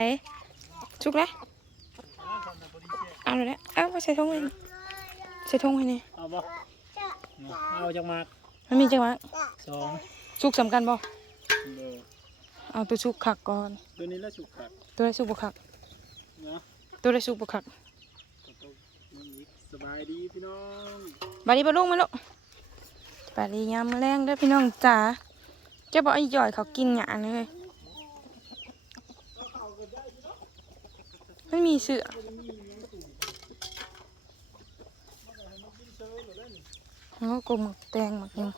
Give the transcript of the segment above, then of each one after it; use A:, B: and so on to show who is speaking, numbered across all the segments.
A: เอ๊ะชุกแล้วเอาเลยนะเอาไปใส่ทงเลยใส่ทงให้นี่
B: เอาบ่เอาจังมาก
A: มันมีจังหวะ
B: สอง
A: ชุกสำคัญบ่
B: เบอร์
A: เอาตัวชุกขักก่อน
B: ตัวนี้แล้วสุกขัด
A: ตัวได้ชุกบ่ขัก
B: เนาะ
A: ตัวได้ชุกบ่ขัก
B: ก็ต้องมันอีกสบายดีพี่น้อง
A: บาดนี้บ่ลุงมาลูกบาดนี้ยามแรงเด้อพี่น้องจ๋าจะบอกไอ้ย่อยเขากินหยาเลย ไม่มีเสือแล้วก็หมักแตงหมักหยัง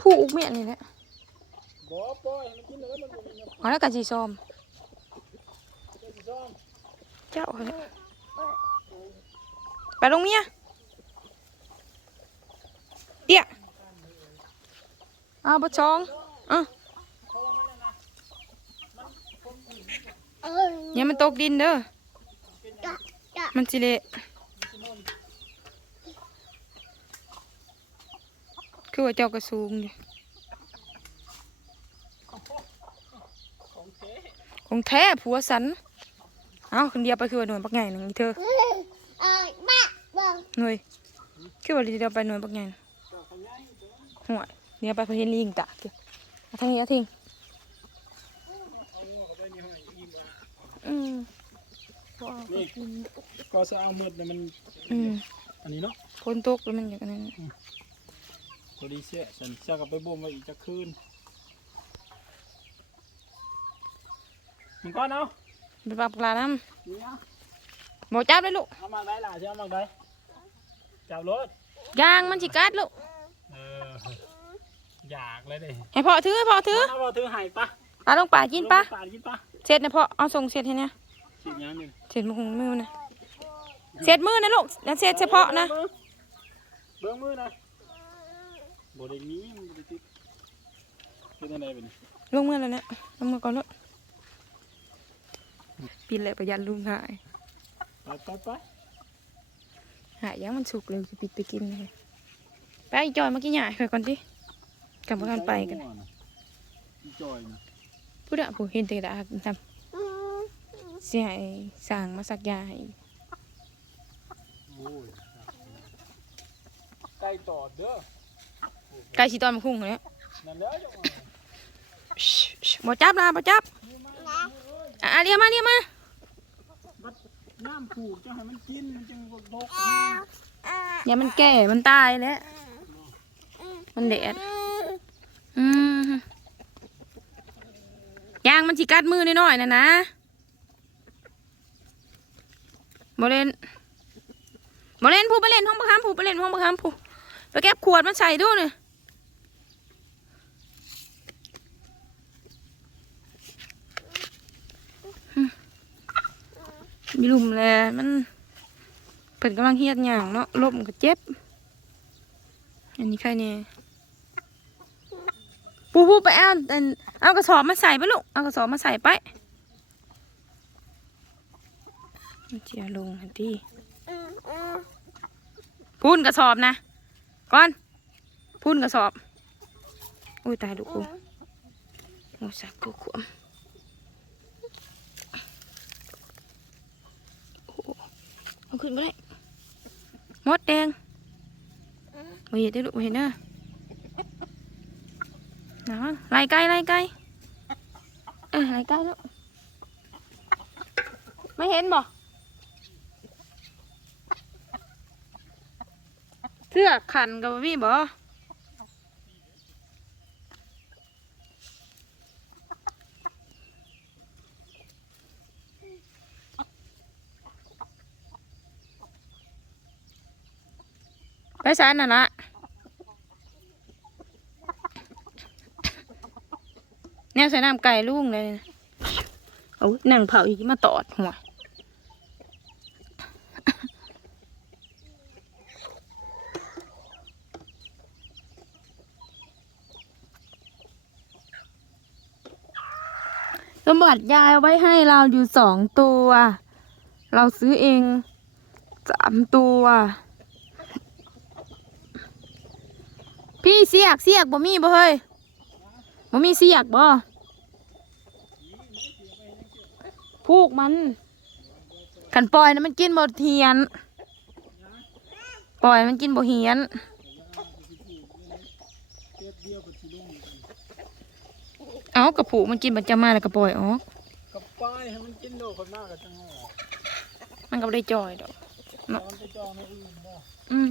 A: ผู้อุกเมียนี่แหละ
B: เอา
A: แล้วกะจีซอม
B: เจ้า
A: เลยไปลงเมียเดี๋ยวเอาบะชองอะอย่า มันตกดินเด้อ มันสิเละคือว่าเจ้ากระสูงอยู่
B: ของแท้
A: ของแท้ผัวสัน เอาคนเดียวไปคือว่าหน่วยบักใหญ่หนึ่งอีเธอ
C: เอ้ยบ้าบ้า
A: หน่วยคือว่าเดียวไปหน่วยบักใหญ่น่ะ
B: เจ้าขยายตัว
A: ห่วยเดี๋ยวไปเพนลิงตะเดี๋ยวเอาทางนี้เอาทิ้ง
B: เอาหัวเข้าไปในห้อยอิ่มละ
A: อืม
B: นี่ก็จะเอามืดเนี่ยมัน
A: อืม
B: อันนี้เนาะ
A: ฝนตกแล้วมันอย่างนั้น
B: พอดีเสียฉันจะกลับไปบ่มไว้อีกจะคืนมันก้อนเอา
A: ไปปรับปลาน้
B: นี่เอาำ
A: บอกจับเลยลูก
B: เอามาได้ล่ะใช่เอามาได้จับรถ
A: ยางมันสิกัดลูก
B: เอออยากเลยดิ
A: ให้พ่อถือให้พ่อถือ
B: เอาบ่ถือให้ปะ
A: ปลาลงป่ากินปะ
B: ลงป่ากินปะ
A: เสร็จนะพ่อเอาส่งเสร็จให้เนี่ย
B: กินยังหนึ่ง
A: เสร็จมือของมือนะเสร็จมือนะลูกแล้วเสร็จเฉพาะนะ
B: เบิ้งมือนะบได้มีมันบได้ติดเป็นอะไรเป็น
A: ลงมือแล้วเนี่ยลงมือก่อนลูกปีนเลยประหยัดลุงหาย
B: ไปไปไป
A: หายยังมันสุกเลยจะปิดไปกินเลยไปอีจอยมากินหยาค่อยก่อนดิกลับมากันไปกัน
B: อีจอย นะ
A: พูดอะผู้เห็นแต่ดาท
C: อืมำ
A: เสียให้สั่งมาสักยาให้
B: โอ้ยไก่ตอดเด้อ
A: ไก่สีตอนมาคุ้งเลย
B: นั่นแหล้วจังหวะ
A: บ่จับนะบ่จับอะเรียกมาเรียกมา
B: บัดน้ำผูกจะให้มันกินมันจึงบกบก
A: อย่ามันแก่มันตายแล้วมันแดดอืมยางมัน สิกัดมือน้อยๆนะนะบเล่นบเล่นผู้ไปเล่นห้องประคำผู้ไปเล่นห้องประคำผู้ไปเก็บขวดมาใส่ดูนี่อืมมีลุมแลมันเปิดกำลังเฮียดอย่างเนาะลมก็เจ็บ อันนี้ใครเนี่ยปูปูไปเอาอัน เอากระสอบมาใส่ไปลูก เอากระสอบมาใส่ไปเจียลงทันที
C: อืมอืม
A: พูนกระสอบนะ ก่อน พูนกระสอบ อุ้ยตายลูกกูโอ้สักกูขวมเอาขึ้นมาได้มดแดงมาเห็นได้ลูกมาเห็นเนอะ นะไล่ไก่ไล่ไก่เออไล่ไก่ลูกไม่เห็นบ่เสื้อขันกับพี่บ่ไปสายนั่นะนี่ย ใส่น้ำไก่ลุงเลยเอาหนังเผาอีกมาตอดหัวสมบัติยายเอาไว้ให้เราอยู่สองตัว เราซื้อเองสามตัว พี่เสียกเสียกบ่มีบ่เฮ้ยบ่มีเสียกบ่
B: นี่ไม่เสีย
A: ผูกมันขันปล่อยนะมันกินบ่เฮียน ปล่อยมันกินบ่เฮียนเอากระผูกมันกินบัจจามาแล้วก็ปล่อยออก
B: กับป้ายให้มันกินโดคนมากกับจังหวะ
A: มันก็บ่ได้จอยดอก
B: ตอนไปจองในอื่นบ่
A: อืม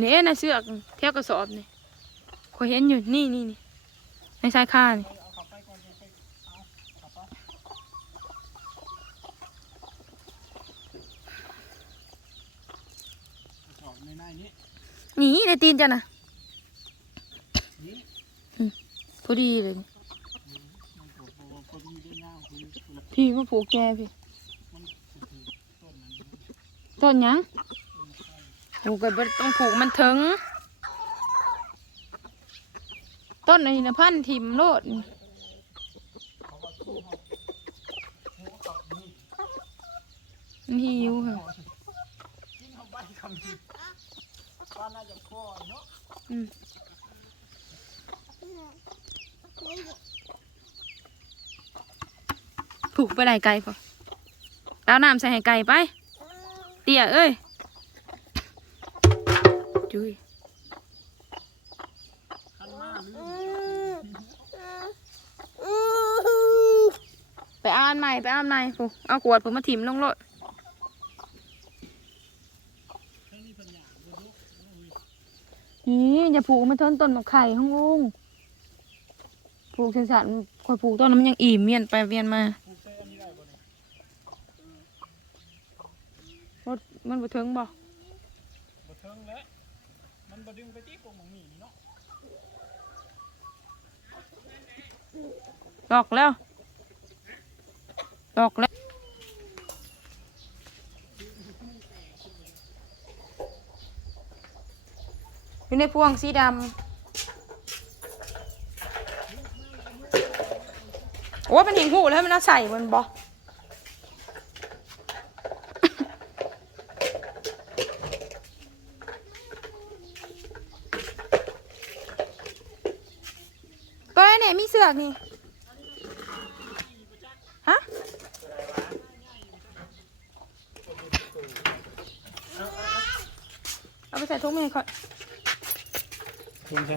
A: นี่ในเสือกเที่ยวกระสอบนี่ขอยเห็นอยู่นี่นี่นี่ในชายคานี่
B: เอาขับไปก่อน หนี
A: ในตีนเจ้านะพอดีเลย
B: พี่
A: มาผูกแกพี่
B: ต้น
A: ยังผูกกันต้องผูกมันถึง ต้นอินพันธ์ทิมโลดนี่หิวค่ะ
B: อื
A: มผูกไปไหนไก่พอเอาน้ำใส่ให้ไก่ไป เตี่ยเอ้ยจุยไปเอาอันใหม่ไปเอาอันใหม่ผูเอาขวดผมมาถิ่มลงรถนี่ อย่าผูกมันทนต้นมะไข่ของลุงผูกเส้นสันคอยผูกต้นนั้นมันยังอิ่มเมียนไปเวียนมา
B: บดมันนี้ได้บ่เนี่ย
A: รถมันบ่ถึงบ่
B: บ่เทิงแล้วมันบ่ดึงไปที่พวกหมองนี่นี่เนาะ
A: ดอกแล้วดอกแล้ว อยู่ในพวงสีดำโอ้มันหิงหูแล้วมันน่าใส่มันบ่ตัวไหนมีเสือกนี่ฮะเอาไปใส่ถุงมือก่อน
B: ลงใช่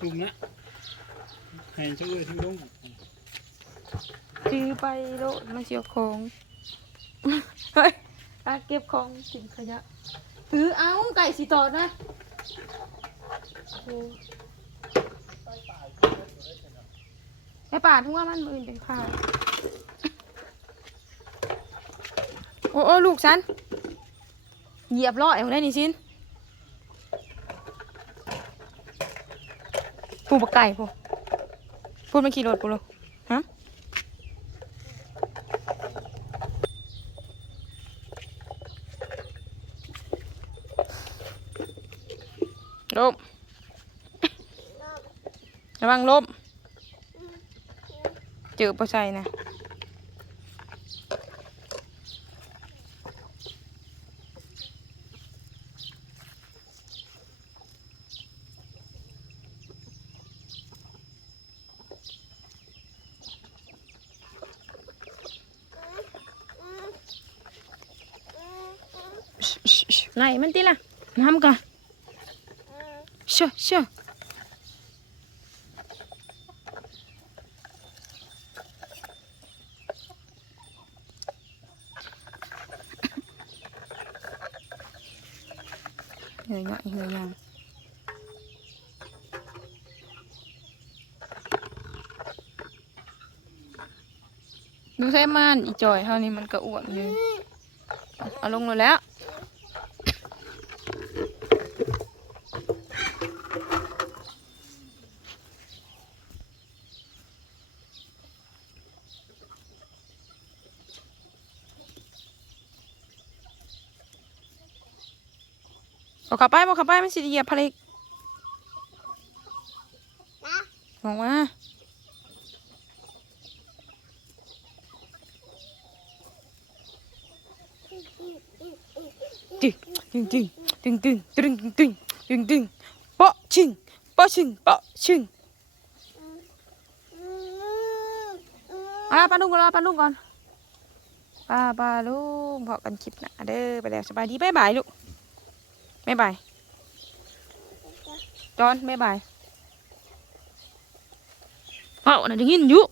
B: ตุ่มนะให้ช่วยทิ้งลง
A: จื้อไปโลดมาเชียวของเฮ้ยอาเก็บของกินขยะถือเอาไก่สีตอดนะไอป่าทุ่งว่ามันมืนเป็นข่าโอ้โอ้ลูกฉัน เหยียบล้อไอ้คนได้นี่ชิน ปูปลาไก่ปูพูดมาขี่รถปูเลยฮะลมระวังลมเจอปลาใส่นะ này mình tí là năm coi sure sure người ngại người nhàng ดูใช่มันอีจอยเท่านี้มันก็อ้วนอยู่เอาลงเลยแล้ว ขับไปบ่ขับไปมันสิเหยียบพะเล็กลงมาตึงตึงตึงตึงตึงตึงตึงตึงตึงปะชิงปะชิงปะชิงอะปาลุงก่อนปาลุงก่อนปาปาลุงพอกันคลิปหน้าเด้อไปแล้วสบายดีบ๊ายบายลูก ไม่บายจอนไม่บายเอ้าน่ะยินยู่